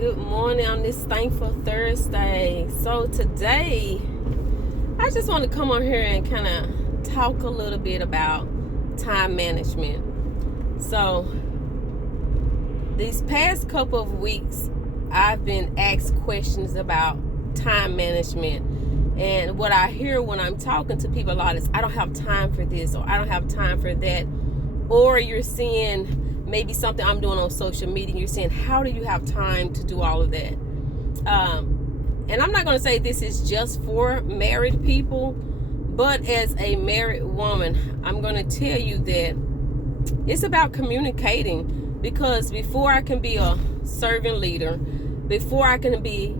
Good morning on this thankful Thursday. So today, I just want to come on here and kind of talk a little bit about time management. So these past couple of weeks, I've been asked questions about time management. And what I hear when I'm talking to people a lot is, I don't have time for this, or I don't have time for that. Or you're seeing maybe something I'm doing on social media, you're saying, how do you have time to do all of that? And I'm not going to say this is just for married people, but as a married woman, I'm going to tell you that it's about communicating, because before I can be a servant leader, before I can be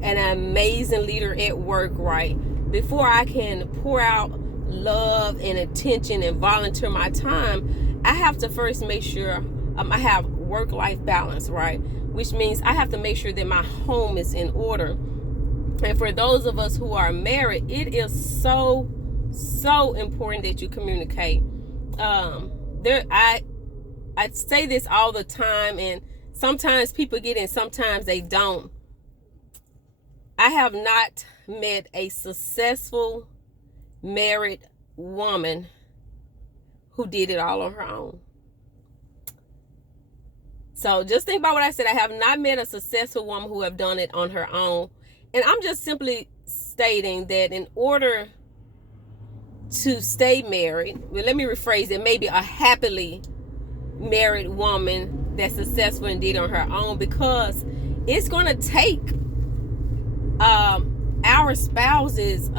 an amazing leader at work, right? Before I can pour out love and attention and volunteer my time, I have to first make sure I have work-life balance, right? Which means I have to make sure that my home is in order. And for those of us who are married, it is so important that you communicate. I say this all the time, and sometimes people get it, sometimes they don't. I have not met a successful married woman who did it all on her own. So just think about what I said. I have not met a successful woman who have done it on her own. And I'm just simply stating that in order to stay married, well, let me rephrase it, maybe a happily married woman that's successful and did it on her own, because it's going to take our spouses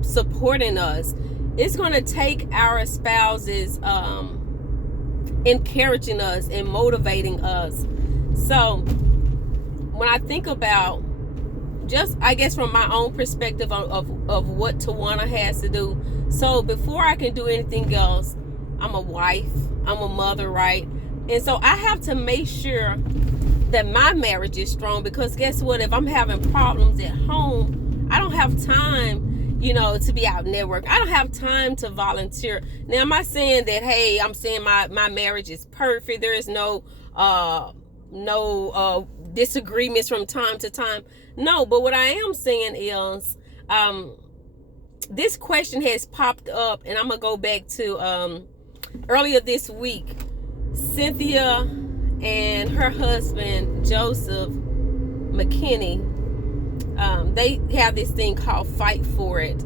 supporting us. It's going to take our spouses encouraging us and motivating us. So when I think about, just I guess from my own perspective of what Tawana has to do, so before I can do anything else, I'm a wife, I'm a mother, right? And so I have to make sure that my marriage is strong, because guess what? If I'm having problems at home, I don't have time, to be out network. I don't have time to volunteer. Now, am I saying that, hey, I'm saying my marriage is perfect, there is no disagreements from time to time? No, but what I am saying is, this question has popped up, and I'm gonna go back to earlier this week. Cynthia and her husband Joseph McKinney, they have this thing called Fight For It,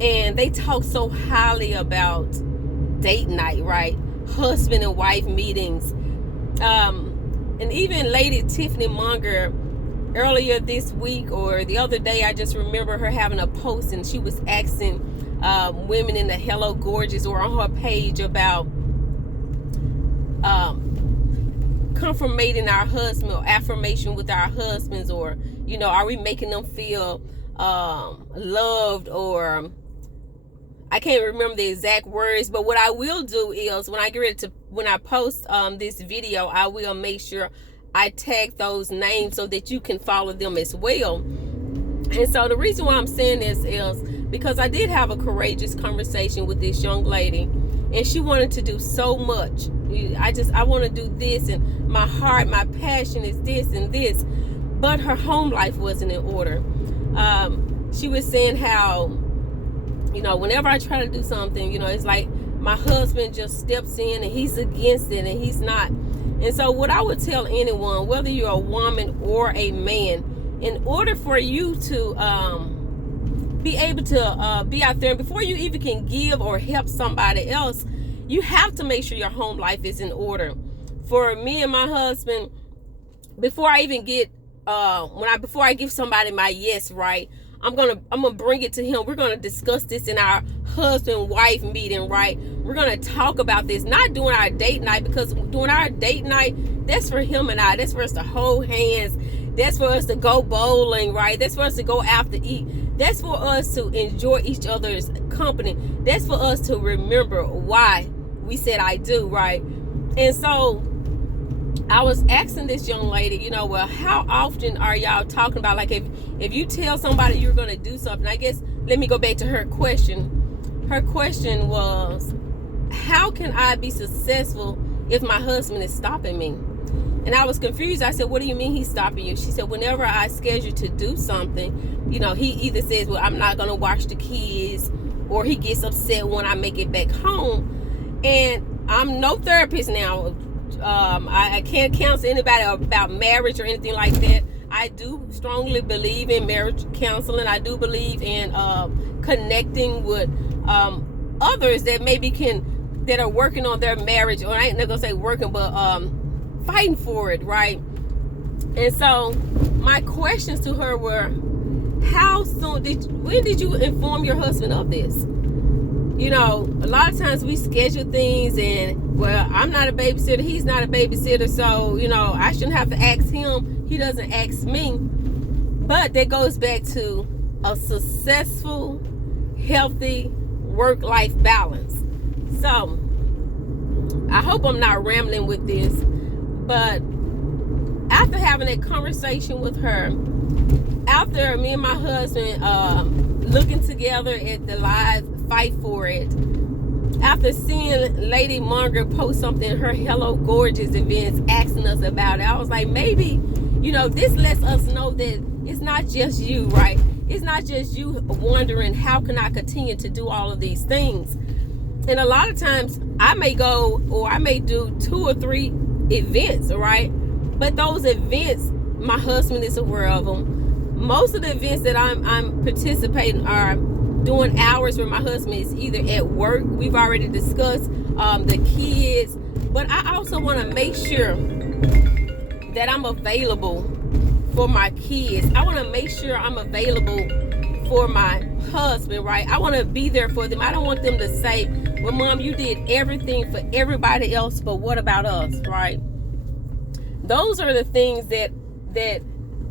and they talk so highly about date night, right? Husband and wife meetings. And even Lady Tiffany Monger, earlier this week or the other day, I just remember her having a post, and she was asking women in the Hello Gorgeous or on her page about confirmating our husband, or affirmation with our husbands, or are we making them feel loved, or I can't remember the exact words. But what I will do is, when I post this video, I will make sure I tag those names so that you can follow them as well. And so the reason why I'm saying this is because I did have a courageous conversation with this young lady, and she wanted to do so much. I want to do this, and my heart, my passion is this and this, but her home life wasn't in order. She was saying how, whenever I try to do something, it's like my husband just steps in and he's against it, and he's not. And so what I would tell anyone, whether you're a woman or a man, in order for you to be able to be out there, and before you even can give or help somebody else, you have to make sure your home life is in order. For me and my husband, before I even get before I give somebody my yes, right, I'm gonna bring it to him. We're gonna discuss this in our husband-wife meeting, right? We're gonna talk about this, not doing our date night, because doing our date night, that's for him and I. That's for us to hold hands. That's for us to go bowling, right? That's for us to go out to eat. That's for us to enjoy each other's company. That's for us to remember why we said I do, right? And so I was asking this young lady, well, how often are y'all talking about, like, if you tell somebody you're going to do something? I guess, let me go back to her question. Her question was, how can I be successful if my husband is stopping me? And I was confused. I said, what do you mean he's stopping you? She said, whenever I schedule to do something, you know, he either says, well, I'm not going to watch the kids, or he gets upset when I make it back home. And I'm no therapist now. I can't counsel anybody about marriage or anything like that. I do strongly believe in marriage counseling. I do believe in connecting with others that maybe that are working on their marriage, or I ain't not gonna say working, but fighting for it, right? And so my questions to her were, when did you inform your husband of this? You know, a lot of times we schedule things and, well, I'm not a babysitter, he's not a babysitter, so, you know, I shouldn't have to ask him, he doesn't ask me. But that goes back to a successful, healthy work-life balance. So I hope I'm not rambling with this, but after having that conversation with her, after me and my husband looking together at the live Fight For It, after seeing Lady Margaret post something in her Hello Gorgeous events asking us about it, I was like, maybe, you know, this lets us know that it's not just you, right? It's not just you wondering, how can I continue to do all of these things? And a lot of times I may go, or I may do 2 or 3 events, right? But those events, my husband is aware of them. Most of the events that I'm participating are doing hours where my husband is either at work. We've already discussed the kids. But I also want to make sure that I'm available for my kids. I want to make sure I'm available for my husband, right? I want to be there for them. I don't want them to say, well, Mom, you did everything for everybody else, but what about us, right? Those are the things that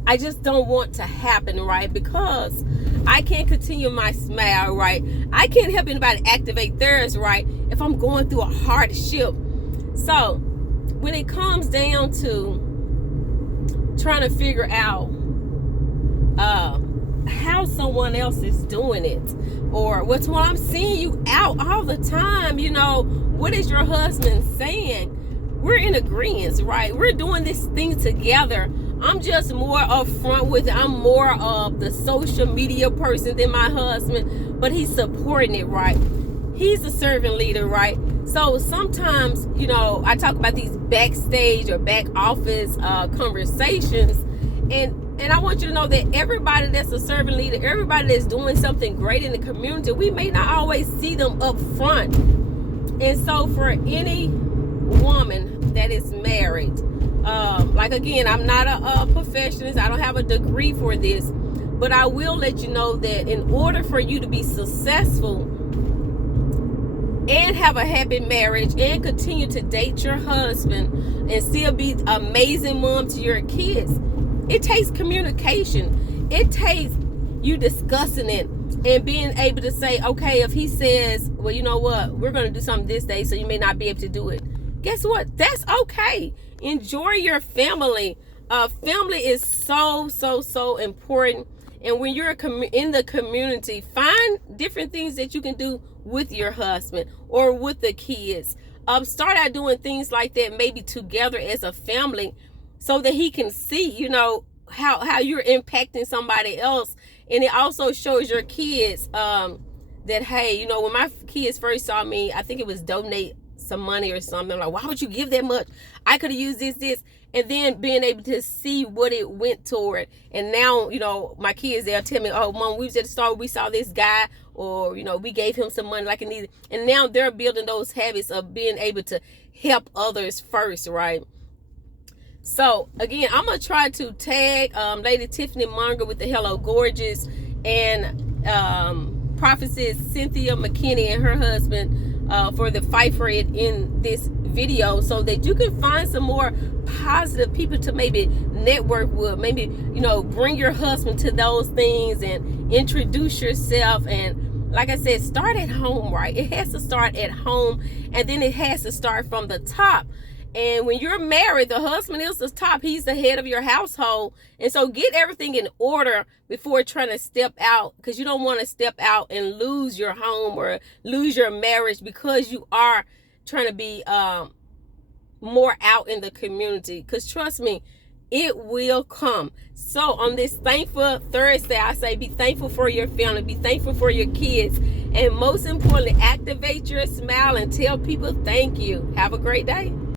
I just don't want to happen, right? Because I can't continue my smile, right? I can't help anybody activate theirs, right, if I'm going through a hardship. So when it comes down to trying to figure out how someone else is doing it, or what's what I'm seeing you out all the time, you know, what is your husband saying? We're in agreement, right? We're doing this thing together. I'm just more upfront with it. I'm more of the social media person than my husband, but he's supporting it, right? He's a servant leader, right? So sometimes, you know, I talk about these backstage or back office conversations, and I want you to know that everybody that's a servant leader, everybody that's doing something great in the community, we may not always see them up front. And so for any woman that is married, like, again, I'm not a professional, I don't have a degree for this, but I will let you know that in order for you to be successful and have a happy marriage and continue to date your husband and still be an amazing mom to your kids, it takes communication. It takes you discussing it and being able to say, okay, if he says, well, you know what, we're going to do something this day, so you may not be able to do it. Guess what? That's okay. Enjoy your family. Family is so important. And when you're in the community, find different things that you can do with your husband or with the kids. Start out doing things like that, maybe together as a family, so that he can see, you know, how you're impacting somebody else. And it also shows your kids that, hey, you know, when my kids first saw me, I think it was donate some money or something, like, why would you give that much? I could have used this. And then being able to see what it went toward. And now, you know, my kids, they'll tell me, oh, Mom, we was at the store, we saw this guy, or, you know, we gave him some money like it needed. And now they're building those habits of being able to help others first, right? So again, I'm gonna try to tag Lady Tiffany Monger with the Hello Gorgeous, and Prophetess Cynthia McKinney and her husband for the Fight For It in this video, so that you can find some more positive people to maybe network with. Maybe, you know, bring your husband to those things and introduce yourself. And like I said, start at home, right? It has to start at home, and then it has to start from the top. And when you're married, the husband is the top. He's the head of your household. And so get everything in order before trying to step out, because you don't want to step out and lose your home or lose your marriage because you are trying to be more out in the community, because trust me, it will come. So on this thankful Thursday, I say be thankful for your family, be thankful for your kids, and most importantly, activate your smile and tell people thank you. Have a great day.